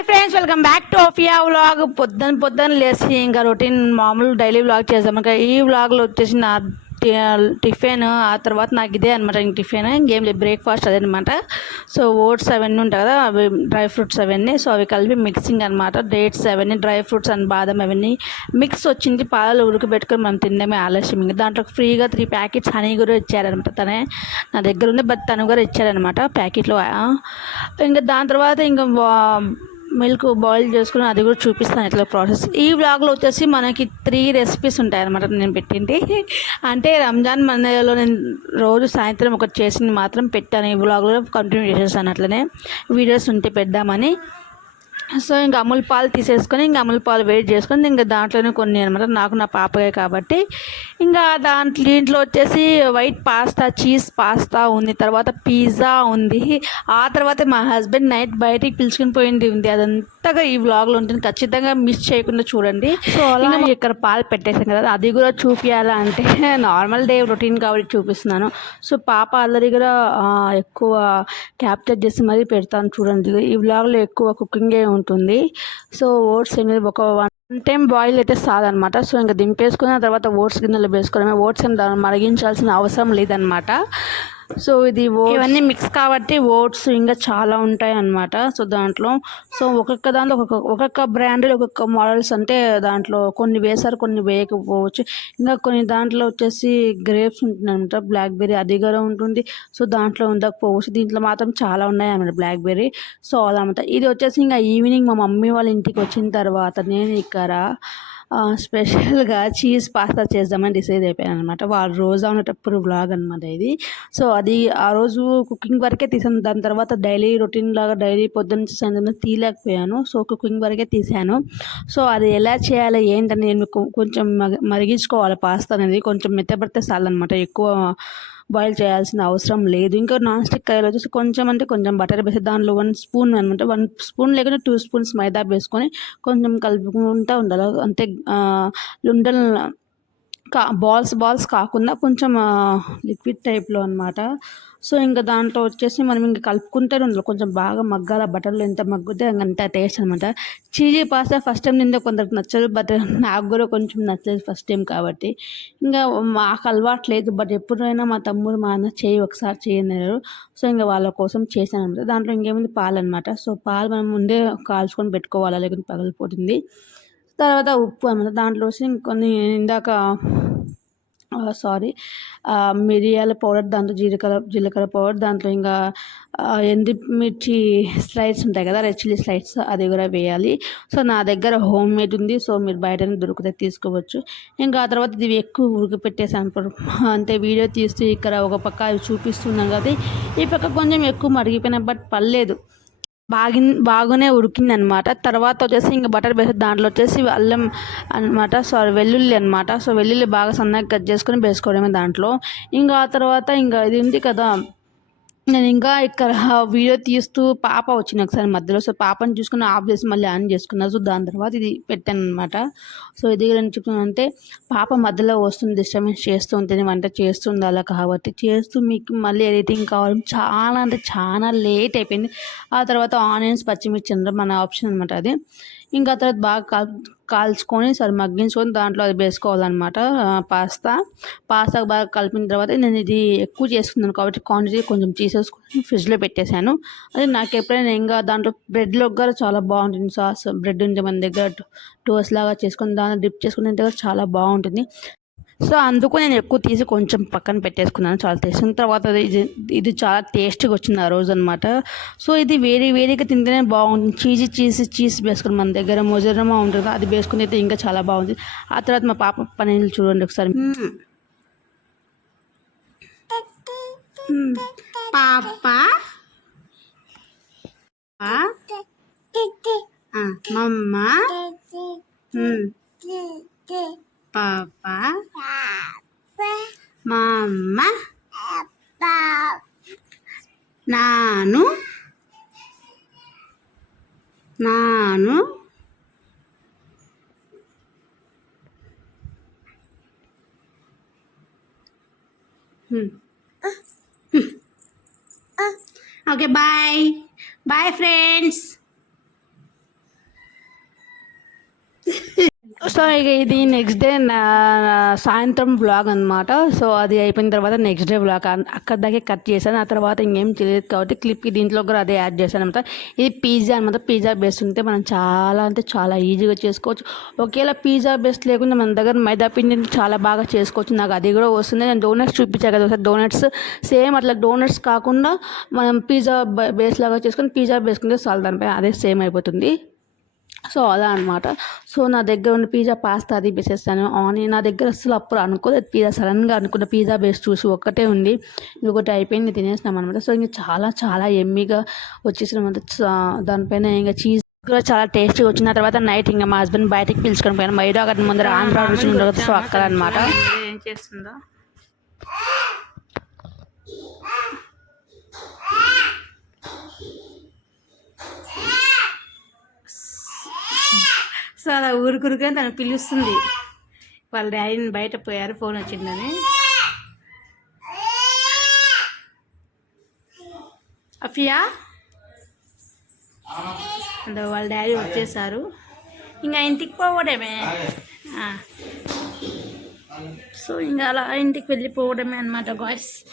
Hi friends welcome back to Afia vlog పొద్దున పొద్దున లేచి ఇంకా రొటీన్ మామూలు డైలీ వ్లాగ్ చేసాం ఇంకా ఈ వ్లాగ్లో వచ్చేసి నా టిఫిన్ ఆ తర్వాత నాకు ఇదే అనమాట ఇంక టిఫిన్ ఇంకేం లేదు. బ్రేక్ఫాస్ట్ అదే అనమాట సో ఓట్స్ అవన్నీ ఉంటాయి కదా అవి డ్రై ఫ్రూట్స్ అవన్నీ. సో అవి కలిపి మిక్సింగ్ అనమాట డేట్స్ అవన్నీ డ్రై ఫ్రూట్స్ అండ్ బాదం అవన్నీ. మిక్స్ వచ్చింది పాలు ఉడకబెట్టుకొని మనం తినడమే ఆలస్యం. ఇంకా దాంట్లో ఫ్రీగా త్రీ ప్యాకెట్స్ హనీ కూడా ఇచ్చారనమాట తనే. నా దగ్గర ఉంది బట్ తను కూడా ఇచ్చారనమాట ప్యాకెట్లో. ఇంకా దాని తర్వాత ఇంకా వా- మిల్క్ బాయిల్ చేసుకుని అది కూడా చూపిస్తాను ఇట్లా ప్రాసెస్. ఈ వ్లాగ్లో వచ్చేసి మనకి త్రీ రెసిపీస్ ఉంటాయి అనమాట నేను పెట్టింది. అంటే రంజాన్ మందిలో నేను రోజు సాయంత్రం ఒకటి చేసింది మాత్రం పెట్టాను. ఈ వ్లాగ్లో కంటిన్యూ చేసేసాను అట్లనే. వీడియోస్ ఉంటే పెడదామని. సో ఇంకా అమూల్ పాలు తీసేసుకొని ఇంకా అమూల్ పాలు వేడి చేసుకొని ఇంకా దాంట్లోనే కొన్ని అనమాట నాకు నా పాపకే కాబట్టి ఇంకా దాంట్లో దీంట్లో వచ్చేసి వైట్ పాస్తా చీజ్ పాస్తా ఉంది. తర్వాత పిజ్జా ఉంది. ఆ తర్వాత మా హస్బెండ్ నైట్ బయటికి పిలుచుకుని పోయింది. ఉంది అదంతగా ఈ వ్లాగ్లో ఉంటుంది. ఖచ్చితంగా మిస్ చేయకుండా చూడండి. సో అలా ఇక్కడ పాలు పెట్టేసాను కదా అది కూడా చూపించాలా అంటే నార్మల్ డే రొటీన్ కాబట్టి చూపిస్తున్నాను. సో పాప అల్లరి కూడా ఎక్కువ క్యాప్చర్ చేసి మరీ పెడతాను చూడండి. ఈ వ్లాగ్లో ఎక్కువ కుకింగే ఉంటుంది. సో ఓట్స్ అనేది ఒక వన్ టైం బాయిల్ అయితే సాదనమాట. సో ఇంకా దింపేసుకున్న తర్వాత ఓట్స్ గిన్నెలో వేసుకోవడమే. ఓట్స్ ఏం మరిగించాల్సిన అవసరం లేదనమాట. సో ఇది ఇవన్నీ మిక్స్ కాబట్టి ఓట్స్ ఇంకా చాలా ఉంటాయి అన్నమాట. సో దాంట్లో సో ఒక్కొక్క దాంట్లో ఒక్కొక్క ఒక్కొక్క బ్రాండ్ ఒక్కొక్క మోడల్స్ అంటే దాంట్లో కొన్ని వేశారు కొన్ని వేయకపోవచ్చు. ఇంకా కొన్ని దాంట్లో వచ్చేసి గ్రేప్స్ ఉంటుంది అనమాట బ్లాక్బెర్రీ అది కూడా ఉంటుంది. సో దాంట్లో ఉండకపోవచ్చు. దీంట్లో మాత్రం చాలా ఉన్నాయి అన్నమాట బ్లాక్బెర్రీ సో అదనమాట ఇది వచ్చేసి ఇంకా ఈవినింగ్ మా మమ్మీ వాళ్ళ ఇంటికి వచ్చిన తర్వాత నేను ఇక్కడ స్పెషల్గా చీజ్ పాస్తా చేద్దామని డిసైడ్ అయిపోయాను అనమాట వాళ్ళు రోజా ఉన్నప్పుడు బ్లాగ్ అనమాట ఇది. సో అది ఆ రోజు కుకింగ్ వరకే తీసాను. దాని తర్వాత డైలీ రొటీన్ లాగా డైలీ పొద్దున్న సాయంత్రం తీయలేకపోయాను. సో కుకింగ్ వరకే తీసాను. సో అది ఎలా చేయాలి ఏంటని నేను కొంచెం మరిగించుకోవాలి. పాస్తా అనేది కొంచెం మెత్తబడితే చాలన్నమాట. ఎక్కువ బాయిల్ చేయాల్సిన అవసరం లేదు. ఇంకా నాన్ స్టిక్ కర్రీలో వచ్చేసి కొంచెం అంటే కొంచెం బటర్ వేసి దానిలో వన్ స్పూన్ అనమాట వన్ స్పూన్ లేకుండా టూ స్పూన్స్ మైదా వేసుకొని కొంచెం కలుపుకుంటూ ఉండాలి. అంతే ఉండలు కా బాల్స్ బాల్స్ కాకుండా కొంచెం లిక్విడ్ టైప్లో అనమాట సో ఇంకా దాంట్లో వచ్చేసి మనం ఇంకా కలుపుకుంటే ఉండాలి కొంచెం బాగా మగ్గాల. బటర్లో ఎంత మగ్గితే అంత టేస్ట్ అనమాట చీజీ పాస్తా ఫస్ట్ టైం నిందే కొందరికి నచ్చదు. బట్ నాకు కూడా కొంచెం నచ్చలేదు ఫస్ట్ టైం కాబట్టి. ఇంకా మాకు అలవాటు లేదు. బట్ ఎప్పుడైనా మా తమ్ముడు మా అన్న చేయి ఒకసారి చేయన్నారు సో ఇంకా వాళ్ళ కోసం చేశాను అనమాట దాంట్లో ఇంకేముంది పాలు అనమాట సో పాలు మనం ముందే కాల్చుకొని పెట్టుకోవాలి? లేకుంటే పగలిపోతుంది. తర్వాత ఉప్పు అనమాట. దాంట్లో వచ్చి ఇందాక సారీ మిరియాల పౌడర్ దాంట్లో జీలకర్ర జీలకర్ర పౌడర్ దాంట్లో ఇంకా ఎంది ఎండి మిర్చి స్లైడ్స్ ఉంటాయి కదా రెడ్ చిల్లీ స్లైడ్స్ అది కూడా వేయాలి. సో నా దగ్గర హోమ్ మేడ్ ఉంది. సో మీరు బయట దొరికితే తీసుకోవచ్చు. ఇంకా ఆ తర్వాత ఇది ఎక్కువ ఉడకపెట్టేసాను అంటే వీడియో తీస్తూ ఇక్కడ ఒక పక్క అవి చూపిస్తున్నాం కదా ఈ పక్క కొంచెం ఎక్కువ మరిగిపోయినా బట్ పర్లేదు. బాగి బాగానే ఉడికింది అనమాట తర్వాత వచ్చేసి ఇంకా బటర్ వేసి దాంట్లో వచ్చేసి అల్లం అనమాట. సారీ వెల్లుల్లి అనమాట. సో వెల్లుల్లి బాగా సన్నగా కట్ చేసుకొని వేసుకోవడమే దాంట్లో. ఇంకా ఆ తర్వాత ఇంకా ఇది ఉంది కదా నేను ఇంకా ఇక్కడ వీడియో తీస్తూ పాప వచ్చింది ఒకసారి మధ్యలో. సో పాపని చూసుకుని ఆఫ్ చేసి మళ్ళీ ఆన్ చేసుకున్నా. సో దాని తర్వాత ఇది పెట్టాను అనమాట సో ఇది అంటే పాప మధ్యలో వస్తుంది డిస్టర్బెన్స్ చేస్తూ ఉంటుంది వంట చేస్తుంది అలా కాబట్టి. చేస్తూ మీకు మళ్ళీ ఎడిటింగ్ కావాలి చాలా అంటే చాలా లేట్ అయిపోయింది. ఆ తర్వాత ఆనియన్స్ పచ్చిమిర్చి అనమాట మన ఆప్షన్ అనమాట అది. ఇంకా తర్వాత బాగా కాల్చుకొని సరే మగ్గించుకొని దాంట్లో అది వేసుకోవాలన్నమాట. పాస్తా. పాస్తా బాగా కలిపిన తర్వాత నేను ఇది ఎక్కువ చేసుకున్నాను కాబట్టి క్వాంటిటీ కొంచెం తీసేసుకొని ఫ్రిడ్జ్లో పెట్టేశాను. అది నాకు ఎప్పుడైనా ఇంకా దాంట్లో బ్రెడ్లో కూడా చాలా బాగుంటుంది. సాస్ బ్రెడ్ ఉంటే మన దగ్గర టోస్ట్ లాగా చేసుకొని దాన్ని డిప్ చేసుకుని తింటే చాలా బాగుంటుంది. సో అందుకు నేను ఎక్కువ తీసి కొంచెం పక్కన పెట్టేసుకున్నాను చాలా టేస్ట్. తర్వాత ఇది ఇది చాలా టేస్ట్గా వచ్చింది ఆ రోజు అనమాట సో ఇది వేరే వేరేగా తింటేనే బాగుంటుంది. చీజ్ చీజ్ చీజ్ వేసుకుని మన దగ్గర మొజరమా ఉంటుంది అది వేసుకుని అయితే ఇంకా చాలా బాగుంది. ఆ తర్వాత మా పాప పని చూడండి ఒకసారి. పాప? మమ్మ? మ్మ్. పాప మా అమ్మ నాను నాను okay bye bye friends so ఇక ఇది నెక్స్ట్ డే నా సాయంత్రం బ్లాగ్ అనమాట సో అది అయిపోయిన తర్వాత నెక్స్ట్ డే బ్లాగ్ అక్కడ దాకే కట్ చేశాను. ఆ తర్వాత ఇంకేం తెలియదు కాబట్టి క్లిప్ దీంట్లో కూడా అదే యాడ్ చేశాను అనమాట ఇది పిజ్జా అనమాట పిజ్జా బేస్ ఉంటే మనం చాలా అంటే చాలా ఈజీగా చేసుకోవచ్చు. ఒకవేళ పిజ్జా బేస్ లేకుండా మన దగ్గర మైదా పిండిని చాలా బాగా చేసుకోవచ్చు. నాకు అది కూడా వస్తుంది. నేను డోనట్స్ చూపించాను కదా ఒకసారి. డోనట్స్ సేమ్ అట్లా డోనట్స్ కాకుండా మనం పిజ్జా బేస్ లాగా చేసుకొని పిజ్జా వేసుకుంటే చాలు దానిపై అదే సేమ్ అయిపోతుంది. సో అలా అనమాట సో నా దగ్గర ఉన్న పిజ్జా పాస్తా అది వేసేస్తాను ఆనియన్ నా దగ్గర అసలు అప్పుడు అనుకోలేదు. పిజ్జా సడన్గా అనుకున్న పిజ్జా బేస్ చూసి ఒక్కటే ఉంది. ఇంకొకటి అయిపోయింది తినేసినాం అనమాట సో ఇంకా చాలా చాలా ఎమ్మిగా వచ్చేసినామంటే దానిపైన ఇంకా చీజ్ కూడా చాలా టేస్ట్గా వచ్చిన తర్వాత నైట్ ఇంకా మా హస్బెండ్ బయటికి పిలుచుకొని పోయాను. మైదా అక్కడ ముందర ఆంధ్ర రుచి సో అక్కడ అనమాట ఏం చేస్తుందో? సో అలా ఊరుకురుగా తను పిలుస్తుంది. వాళ్ళ డాడీని బయట పోయారు ఫోన్ వచ్చిందని. అఫియా? అందులో వాళ్ళ డాడీ వచ్చేసారు. ఇంకా ఇంటికి పోవడమే. సో ఇంకా అలా ఇంటికి వెళ్ళిపోవడమే అనమాట గాయస్.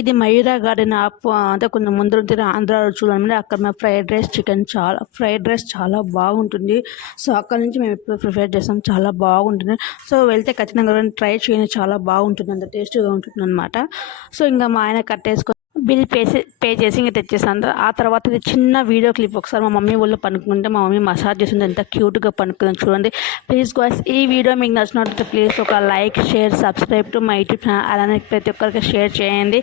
ఇది మయూరా గార్డెన్ ఆప్ అంటే కొంచెం ముందు ఆంధ్ర చూడండి. అక్కడ మేము ఫ్రైడ్ రైస్ చికెన్ చాలా ఫ్రైడ్ రైస్ చాలా బాగుంటుంది. సో అక్కడ నుంచి మేము ఎప్పుడు ప్రిపేర్ చేస్తాం చాలా బాగుంటుంది. సో వెళ్తే ఖచ్చితంగా ట్రై చేయండి చాలా బాగుంటుంది అంత టేస్టీగా ఉంటుంది అనమాట సో ఇంకా మా ఆయన కట్టేసుకొని బిల్ పే పే చేసి ఇంకా తెచ్చేసాను ఆ తర్వాత ఇది చిన్న వీడియో క్లిప్ ఒకసారి మా మమ్మీ వాళ్ళు పనుకుంటే మా మమ్మీ మసాజ్ చేసింది ఎంత క్యూట్గా పనుకుందని చూడండి. ప్లీజ్ గాయస్ ఈ వీడియో మీకు నచ్చినట్లయితే ప్లీజ్ ఒక like share subscribe to my YouTube channel అలానే ప్రతి ఒక్కరికి షేర్ చేయండి.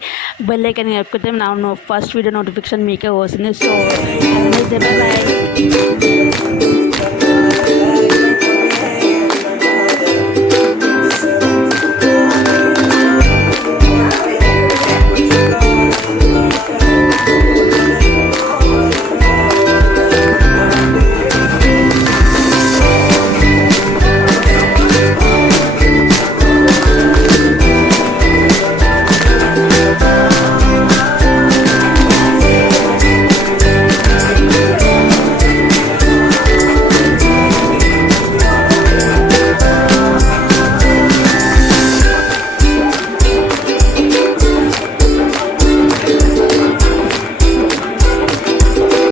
బెల్ ఐకన్ ఎక్కితే నా ఫస్ట్ వీడియో నోటిఫికేషన్ మీకే వస్తుంది. So bye